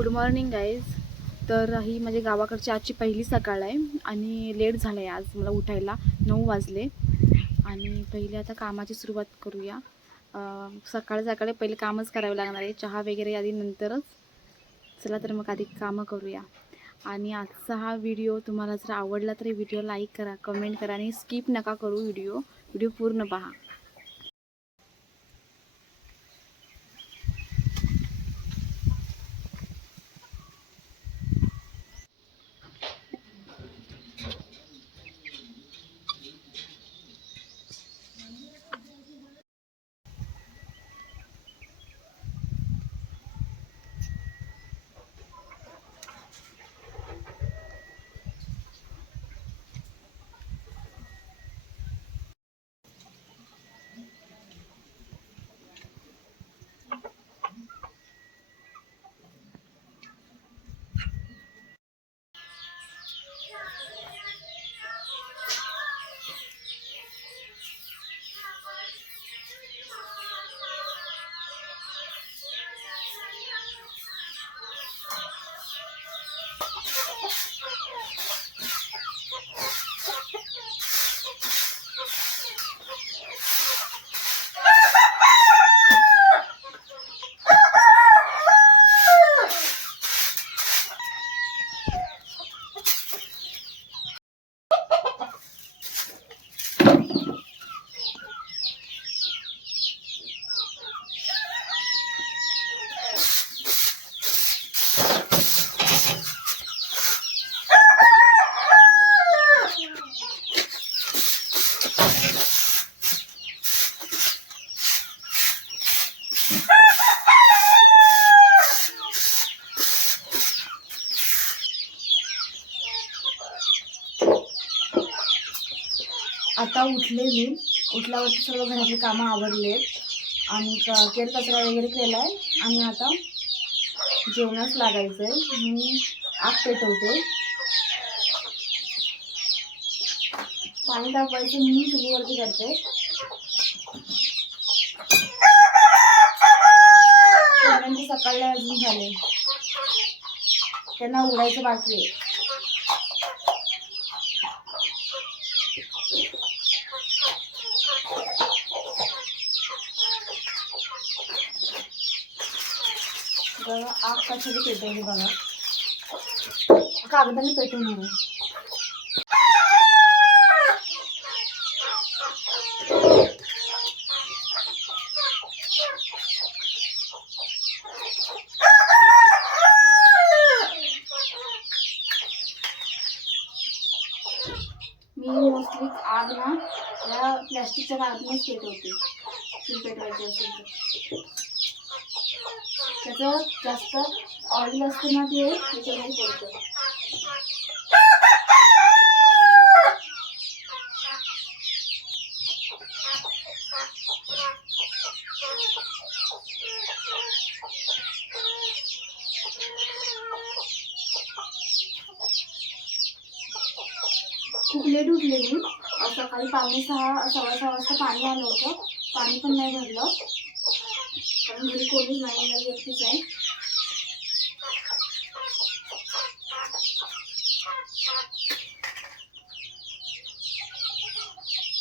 Good morning guys. तर ही माझ्या गावाकडची आजची पहिली सकाळ आहे आणि लेट झालं आहे आज मला उठायला. 9 वाजले आणि पहिले आता कामाची सुरुवात करूया. सकाळी सकाळी पहिले कामच करावं लागणार आहे. चहा वगैरे आधी नंतरच. चला तर मग आधी कामं करूया. आणि आजचा हा व्हिडिओ तुम्हाला जर आवडला तर व्हिडिओ लाईक करा, कमेंट करा आणि स्किप नका करू. व्हिडिओ पूर्ण पहा. आता उठले मी. उठल्यावरती सर्व घरातली कामं आवरलेत आणि केर कचरा वगैरे केला आहे आणि आता जेवणास लागायचं आहे. मी आग पेटवते. पाणी तापवायचं म्हणून चुलीवरती करते. कोणाची सकाळी अजून झाले, त्यांना उडायचं बाकी आहे. बघा आग कशाने पेटवली बघा. कागदाने पेटवून मी मोस्टली आग ना या प्लॅस्टिकच्या कागदानेच पेटवते. चूल पेटवायची असेल तर त्याचं जास्त ऑइल असतं ना ते त्याच्यामध्ये पडतं. खूप लेट उठले मी. सकाळी 5:45 सव्वा 6 वाजता पाणी आलं होतं. पाणी पण नाही भरलं कारण घरी कोणीच नाही, मी एकटीच आहे.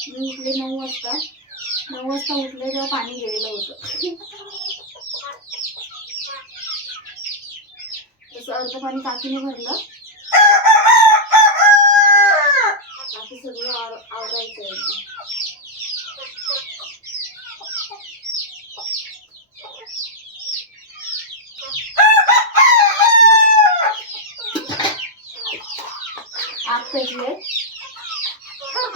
मी उठले 9 वाजता. 9 वाजता उठले तेव्हा पाणी गेलेलं होतं. तसं अर्ध पाणी टाकीने भरलं. बाकी सगळं आवरायचं आहे. आग पेटले.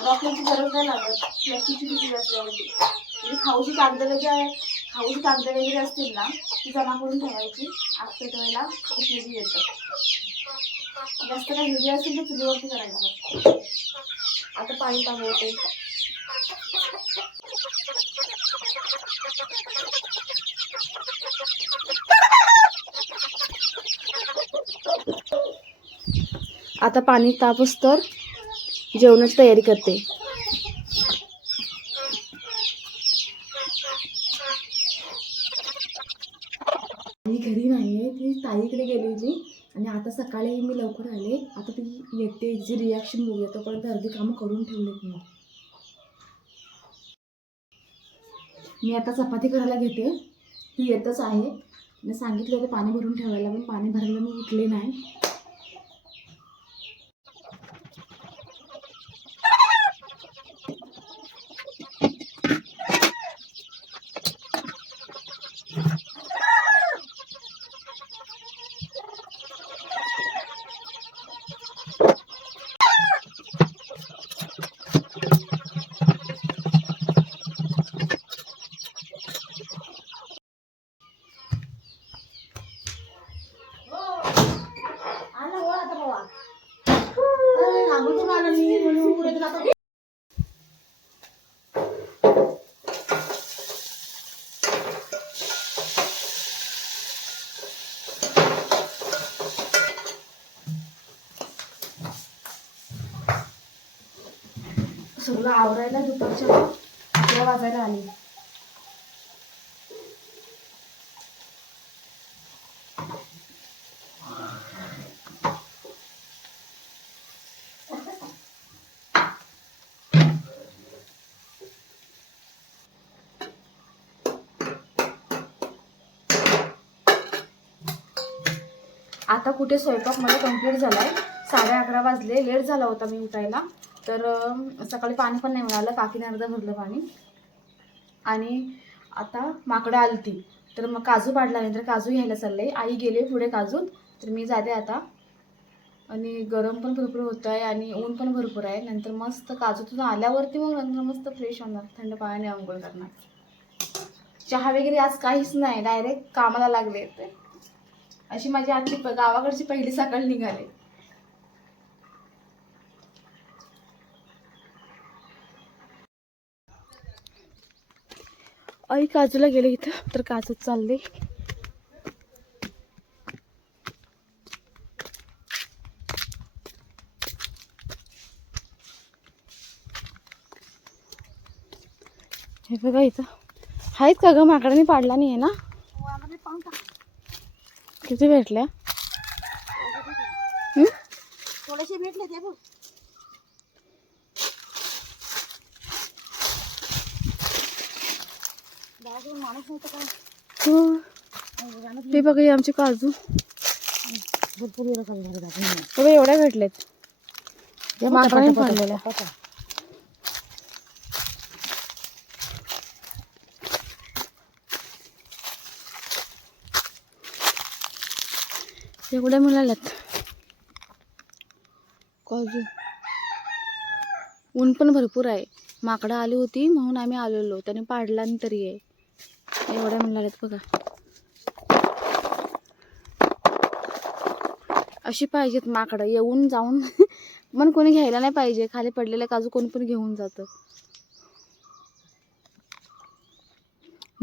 रॉकेलची गरज नाही लागत प्लॅस्टिकची पिशवी असल्यावरती. म्हणजे खाऊची कागद वगैरे असतील ना ती जमा करून ठेवायची. आग पेटवायला इझी येतं. जास्त काही हेवी असेल तर चुलीवरती करायचं. आता पाणी तापवते. आता पाणी तापस तर जेवणाची तयारी करते. मी घरी नाही आहे, ती आईकडे गेली होती आणि आता सकाळी मी लवकर आले. आता ती येते, तिची रिॲक्शन बघूया. तोपर्यंत अर्धी कामं करून ठेवलेत मी आता चपाती करायला घेते. ती येतच आहे. मी सांगितलं होतं पाणी भरून ठेवायला, पण पाणी भरायला मी उठले नाही. सगळं आवरायला दुपारच्या 11 वाजायला आली. आता कुठे स्वयंपाक मला कंप्लीट झाला आहे. 11:30 वाजले. लेट झाला होता मी उठायला. तर सकाळी पाणी पण नाही मिळालं. काकीने अर्धं भरलं पाणी. आणि आता माकडं आली ती, तर मग काजू पाडला नाही, तर काजू घ्यायला चालले. आई गेले पुढे काजूत, तर मी जाते आता. आणि गरम पण भरपूर होत आहे आणि ऊन पण भरपूर आहे. नंतर मस्त काजूतून आल्यावरती मग नंतर मस्त फ्रेश होणार, थंड पाण्याने आंघोळ करणार. चहा वगैरे आज काहीच नाही, डायरेक्ट कामाला लागले. अशी माझी आजची गावाकडची पहिली सकाळ निघाली. आई काजूला गेले इथं, तर काजू चालले. हे बघा इथं आहेत का ग, माकडाने पाडला नाही आहे ना? किती भेटल्या? थोडेसे भेटले ते बघ. माणूस नव्हतं काय. ते बघा आमचे काजू भरपूर बघा एवढ्या भेटलेत. या माकडाने पाडलेल्या. एवढ्या मिळाल्यात काजू. ऊन पण भरपूर आहे. माकडं आली होती म्हणून आम्ही आलेलो, त्याने पाडला तरी आहे. एवढ्या मिळाल्यात बघा. अशी पाहिजेत माकडं, येऊन जाऊन पण कोणी घ्यायला नाही पाहिजे. खाली पडलेले काजू कोणी पण घेऊन जातं.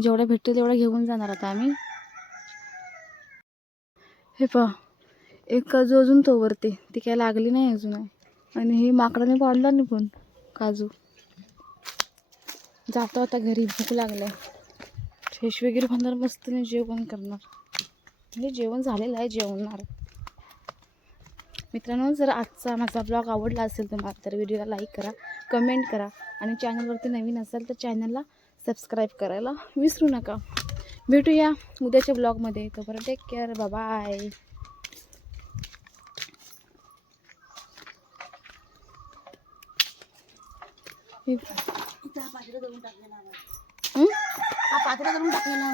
जेवढ्या भेटतील तेवढ्या घेऊन जाणार आता आम्ही. हे पहा, एक काजू अजून तोवरते, ती काय लागली नाही अजून आहे. आणि हे माकडाने पाडला नाही पण काजू. जातो आता घरी, भूक लागलाय. फ्रेश वगैरे होणार, मस्त मी जेवण करणार. म्हणजे जेवण झालेलं आहे, जेवणार. मित्रांनो, जर आजचा माझा ब्लॉग आवडला असेल तुम्हाला, तर व्हिडिओला लाईक करा, कमेंट करा. आणि चॅनलवरती नवीन असाल तर चॅनलला सबस्क्राईब करायला विसरू नका. भेटूया उद्याच्या ब्लॉगमध्ये. तोपर्यंत टेक केअर, बाय. पातेलं धरून टाकलेला